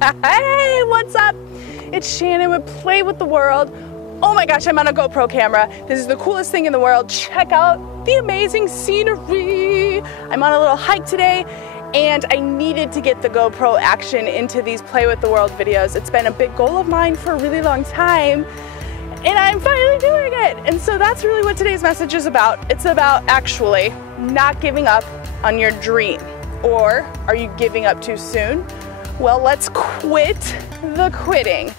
Hey, what's up? It's Shannon with Play with the World. Oh my gosh, I'm on a GoPro camera. This is the coolest thing in the world. Check out the amazing scenery. I'm on a little hike today, and I needed to get the GoPro action into these Play with the World videos. It's been a big goal of mine for a really long time, and I'm finally doing it. And so that's really what today's message is about. It's about actually not giving up on your dream. Or are you giving up too soon? Well, let's quit the quitting.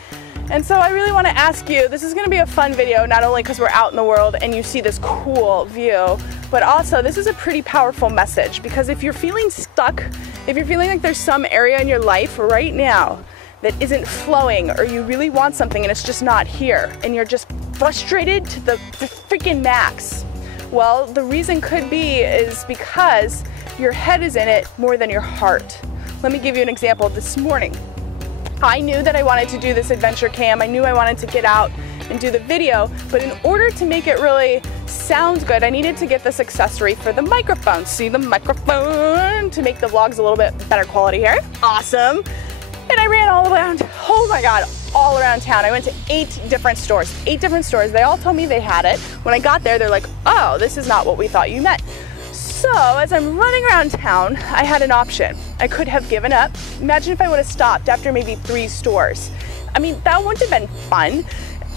And so I really want to ask you, this is going to be a fun video, not only because we're out in the world and you see this cool view, but also this is a pretty powerful message, because if you're feeling stuck, if you're feeling like there's some area in your life right now that isn't flowing, or you really want something and it's just not here, and you're just frustrated to the freaking max, well, the reason could be is because your head is in it more than your heart. Let me give you an example. This morning, I knew that I wanted to do this adventure cam. I knew I wanted to get out and do the video, but in order to make it really sound good, I needed to get this accessory for the microphone. See the microphone to make the vlogs a little bit better quality here. Awesome. And I ran all around, oh my God, all around town. I went to 8 different stores. They all told me they had it. When I got there, they're like, oh, this is not what we thought you meant. So as I'm running around town, I had an option. I could have given up. Imagine if I would have stopped after maybe 3 stores. I mean, that wouldn't have been fun.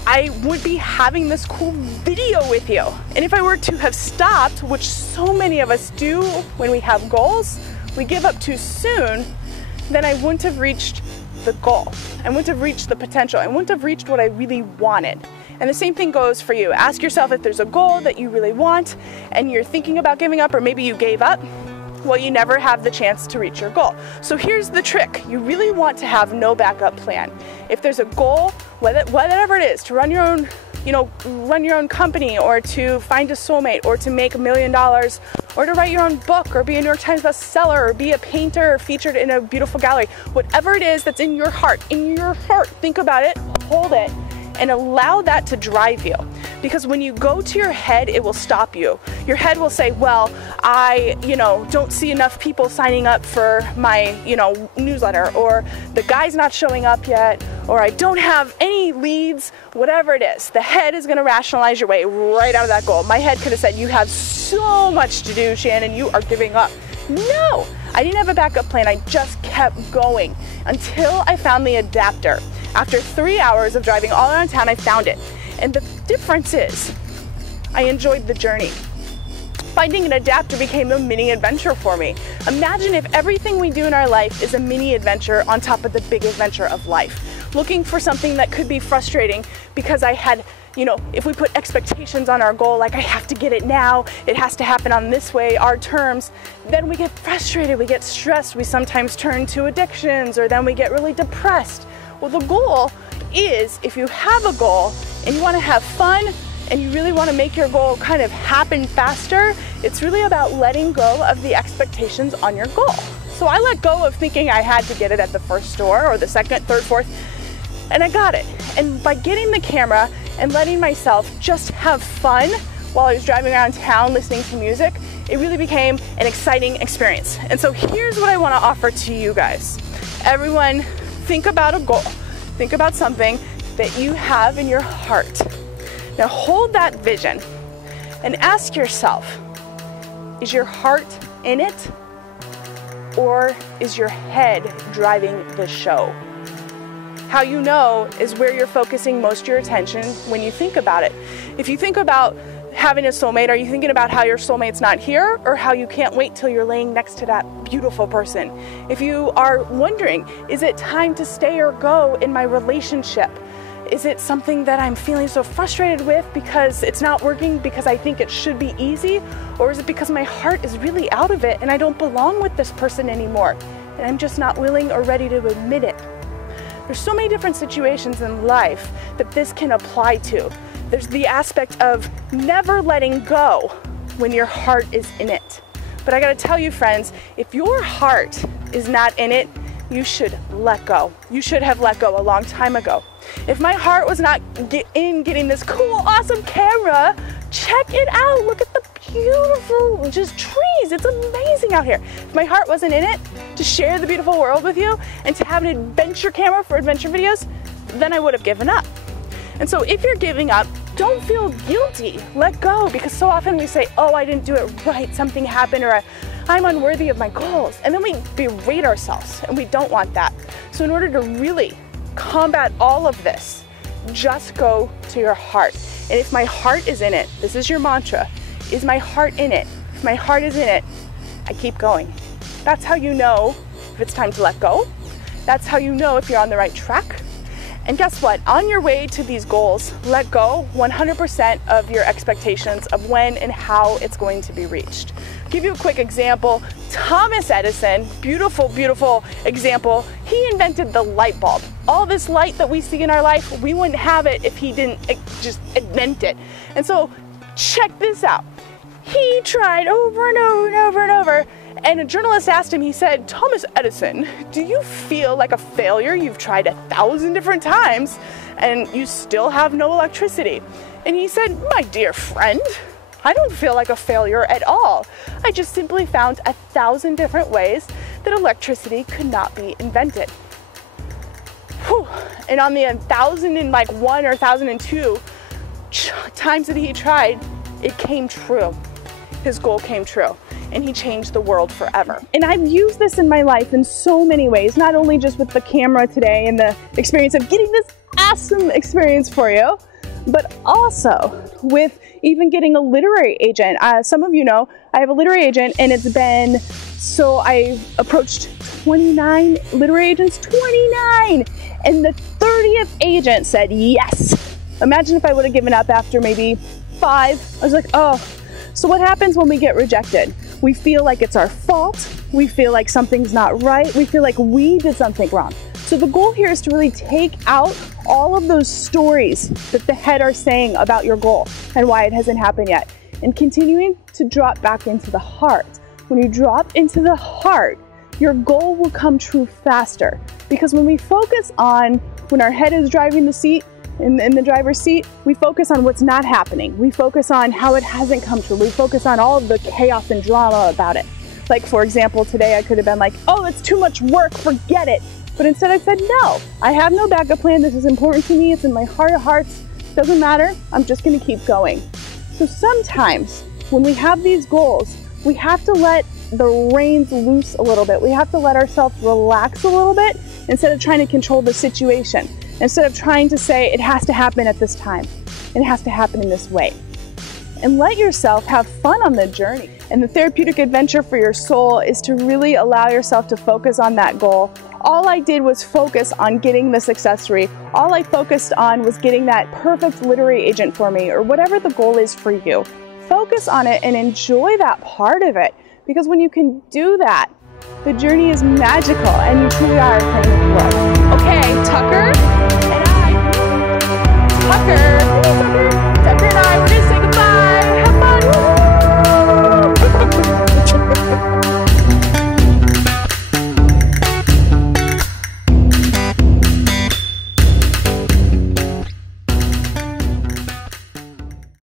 I would be having this cool video with you. And if I were to have stopped, which so many of us do when we have goals, we give up too soon, then I wouldn't have reached the goal. I wouldn't have reached the potential. I wouldn't have reached what I really wanted. And the same thing goes for you. Ask yourself, if there's a goal that you really want and you're thinking about giving up, or maybe you gave up, well, you never have the chance to reach your goal. So here's the trick. You really want to have no backup plan. If there's a goal, whatever it is, to run your own, run your own company, or to find a soulmate, or to make $1 million, or to write your own book, or be a New York Times bestseller, or be a painter featured in a beautiful gallery, whatever it is that's in your heart, think about it, hold it, and allow that to drive you. Because when you go to your head, it will stop you. Your head will say, well, I, don't see enough people signing up for my, newsletter, or the guy's not showing up yet, or I don't have any leads, whatever it is. The head is gonna rationalize your way right out of that goal. My head could have said, you have so much to do, Shannon, you are giving up. No, I didn't have a backup plan. I just kept going until I found the adapter. After 3 hours of driving all around town, I found it. And the difference is, I enjoyed the journey. Finding an adapter became a mini adventure for me. Imagine if everything we do in our life is a mini adventure on top of the big adventure of life. Looking for something that could be frustrating because I had, if we put expectations on our goal, like I have to get it now, it has to happen on this way, our terms, then we get frustrated, we get stressed, we sometimes turn to addictions, or then we get really depressed. Well, the goal is, if you have a goal and you want to have fun and you really want to make your goal kind of happen faster, it's really about letting go of the expectations on your goal. So I let go of thinking I had to get it at the first store, or the second, third, fourth, and I got it. And by getting the camera and letting myself just have fun while I was driving around town listening to music, it really became an exciting experience. And so here's what I want to offer to you guys. Everyone, think about a goal. Think about something that you have in your heart. Now hold that vision and ask yourself, is your heart in it, or is your head driving the show? How you know is where you're focusing most of your attention when you think about it. If you think about having a soulmate, are you thinking about how your soulmate's not here, or how you can't wait till you're laying next to that beautiful person? If you are wondering, is it time to stay or go in my relationship? Is it something that I'm feeling so frustrated with because it's not working because I think it should be easy? Or is it because my heart is really out of it and I don't belong with this person anymore, and I'm just not willing or ready to admit it? There's so many different situations in life that this can apply to. There's the aspect of never letting go when your heart is in it. But I gotta tell you, friends, if your heart is not in it, you should let go. You should have let go a long time ago. If my heart was not getting this cool, awesome camera, check it out. Look at the beautiful just trees. It's amazing out here. If my heart wasn't in it to share the beautiful world with you and to have an adventure camera for adventure videos, then I would have given up. And so if you're giving up, don't feel guilty. Let go, because so often we say, oh, I didn't do it right, something happened, or I'm unworthy of my goals. And then we berate ourselves, and we don't want that. So in order to really combat all of this, just go to your heart. And if my heart is in it, this is your mantra, is my heart in it? If my heart is in it, I keep going. That's how you know if it's time to let go. That's how you know if you're on the right track. And guess what? On your way to these goals, let go 100% of your expectations of when and how it's going to be reached. I'll give you a quick example. Thomas Edison, beautiful, beautiful example. He invented the light bulb. All this light that we see in our life, we wouldn't have it if he didn't just invent it. And so check this out. He tried over and over and over and over. And a journalist asked him, he said, Thomas Edison, do you feel like a failure? You've tried 1,000 different times and you still have no electricity. And he said, my dear friend, I don't feel like a failure at all. I just simply found 1,000 different ways that electricity could not be invented. Whew. And on the 1,001 or 1,002 times that he tried, it came true. His goal came true. And he changed the world forever. And I've used this in my life in so many ways, not only just with the camera today and the experience of getting this awesome experience for you, but also with even getting a literary agent. Some of you know I have a literary agent, and it's been, so I've approached 29 literary agents, 29, and the 30th agent said yes. Imagine if I would have given up after maybe 5. I was like, oh. So what happens when we get rejected? We feel like it's our fault. We feel like something's not right. We feel like we did something wrong. So the goal here is to really take out all of those stories that the head are saying about your goal and why it hasn't happened yet, and continuing to drop back into the heart. When you drop into the heart, your goal will come true faster, because when we focus on, when our head is driving the seat, in the driver's seat, we focus on what's not happening. We focus on how it hasn't come true. We focus on all of the chaos and drama about it. Like, for example, today I could have been like, oh, it's too much work, forget it. But instead I said, no, I have no backup plan. This is important to me. It's in my heart of hearts. Doesn't matter. I'm just going to keep going. So sometimes when we have these goals, we have to let the reins loose a little bit. We have to let ourselves relax a little bit instead of trying to control the situation. Instead of trying to say it has to happen at this time, it has to happen in this way. And let yourself have fun on the journey. And the therapeutic adventure for your soul is to really allow yourself to focus on that goal. All I did was focus on getting this accessory. All I focused on was getting that perfect literary agent for me, or whatever the goal is for you. Focus on it and enjoy that part of it. Because when you can do that, the journey is magical and you truly are a friend of the world. Okay.